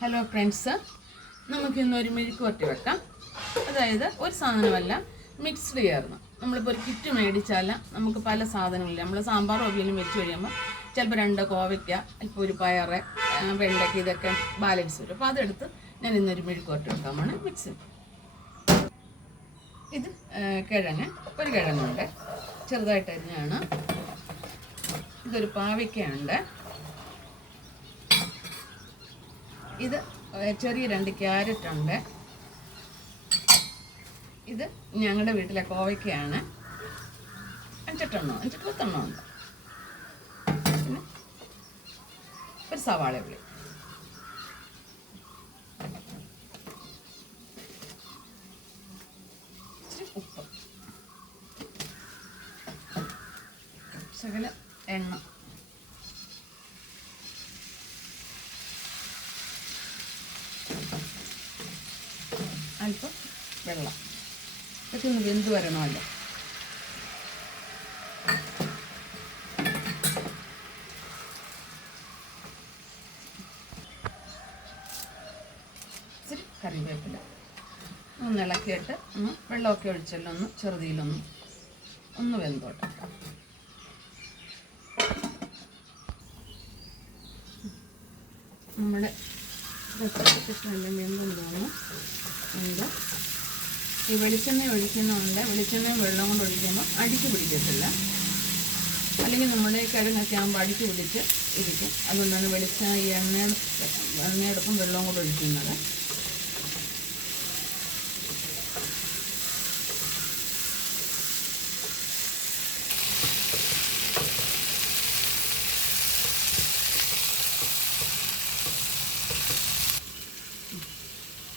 Hello friends, നമുക്ക് ഇന്നൊരു മെഴുക്ക് പുരട്ടി വെക്കാം. അതായത് ഒരു സാധനമല്ല, മിക്സ്ഡ് ചേർന്ന്. നമ്മളിപ്പോൾ ഒരു കിറ്റ് മേടിച്ചാൽ നമുക്ക് പല സാധനങ്ങളില്ല. നമ്മൾ സാമ്പാർ അവിയലും വെച്ച് കഴിയുമ്പോൾ ചിലപ്പോൾ 2 കോവയ്ക്ക, അല്പം ഒരു പയറ്, വെണ്ടയ്ക്ക, ഇതൊക്കെ ബാലൻസ് വരും. അപ്പോൾ അതെടുത്ത് ഞാൻ ഇന്നൊരു മെഴുക്ക് പുരട്ടി വെക്കാമാണ് മിക്സ്. ഇത് കിഴങ്ങ്, ഒരു കിഴങ്ങുണ്ട്, ചെറുതായിട്ട് അരിഞ്ഞാണ്. ഇതൊരു പാവയ്ക്കയുണ്ട്. ഇത് ചെറിയ 2 ക്യാരറ്റ് ഉണ്ട്. ഇത് ഞങ്ങളുടെ വീട്ടിലെ കോവയ്ക്കയാണ്. 5-10 ഉണ്ട്. പിന്നെ ഒരു സവാള ഉള്ളി, ഇച്ചിരി ഉപ്പ്, ശകല എണ്ണ, അല്പം വെള്ളം. ഇതൊക്കെ ഒന്ന് വെന്ത് വരണമല്ലോ. ഇച്ചിരി കറിവേപ്പില ഒന്ന് ഇളക്കിയിട്ട് വെള്ളമൊക്കെ ഒഴിച്ചല്ലോ ഒന്ന് ചെറുതിയിലൊന്ന് വെന്തോട്ടെ. നമ്മുടെ നല്ല വെന്തെന്ന് തോന്നുന്നു. ഈ വെളിച്ചെണ്ണ ഒഴിക്കുന്നുണ്ട്. വെളിച്ചെണ്ണയും വെള്ളം കൊണ്ട് ഒഴിക്കുമ്പോൾ അടിക്ക് പിടിക്കത്തില്ല. അല്ലെങ്കിൽ നമ്മുടെ കിഴങ്ങൊക്കെ ആകുമ്പോൾ അടിക്ക് പിടിച്ച് ഇരിക്കും. അതുകൊണ്ടാണ് ഈ എണ്ണയോടൊപ്പം വെള്ളവും കൂടെ ഒഴിക്കുന്നത്.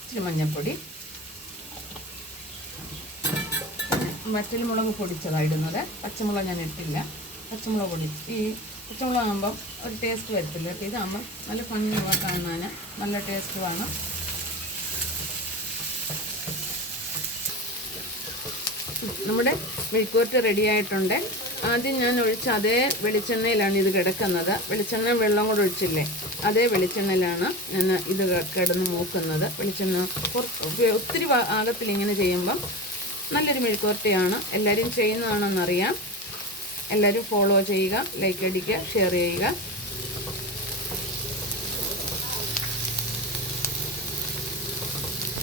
ഇച്ചിരി മഞ്ഞൾപ്പൊടി, വറ്റൽമുളക് പൊടിച്ചതാണ് ഇടുന്നത്. പച്ചമുളക് ഞാൻ ഇട്ടില്ല. പച്ചമുളക് പൊടി, ഈ പച്ചമുളക് ആകുമ്പം ഒരു ടേസ്റ്റ് വരത്തില്ല. ഇതാകുമ്പം നല്ല ഭംഗിയുള്ള കാണാൻ നല്ല ടേസ്റ്റുമാണ്. നമ്മുടെ മെഴുക്ക് പുരട്ടി റെഡി ആയിട്ടുണ്ട്. ആദ്യം ഞാൻ ഒഴിച്ച അതേ വെളിച്ചെണ്ണയിലാണ് ഇത് കിടക്കുന്നത്. വെളിച്ചെണ്ണ വെള്ളം കൂടെ ഒഴിച്ചില്ലേ, അതേ വെളിച്ചെണ്ണയിലാണ് ഞാൻ ഇത് കിടന്ന് മൂക്കുന്നത്. വെളിച്ചെണ്ണ ഒത്തിരി ആകത്തിൽ ഇങ്ങനെ ചെയ്യുമ്പം നല്ലൊരു മെഴുക്ക് പുരട്ടിയാണ്. എല്ലാവരും ചെയ്യുന്നതാണെന്നറിയാം. എല്ലാവരും ഫോളോ ചെയ്യുക, ലൈക്ക് അടിക്കുക, ഷെയർ ചെയ്യുക.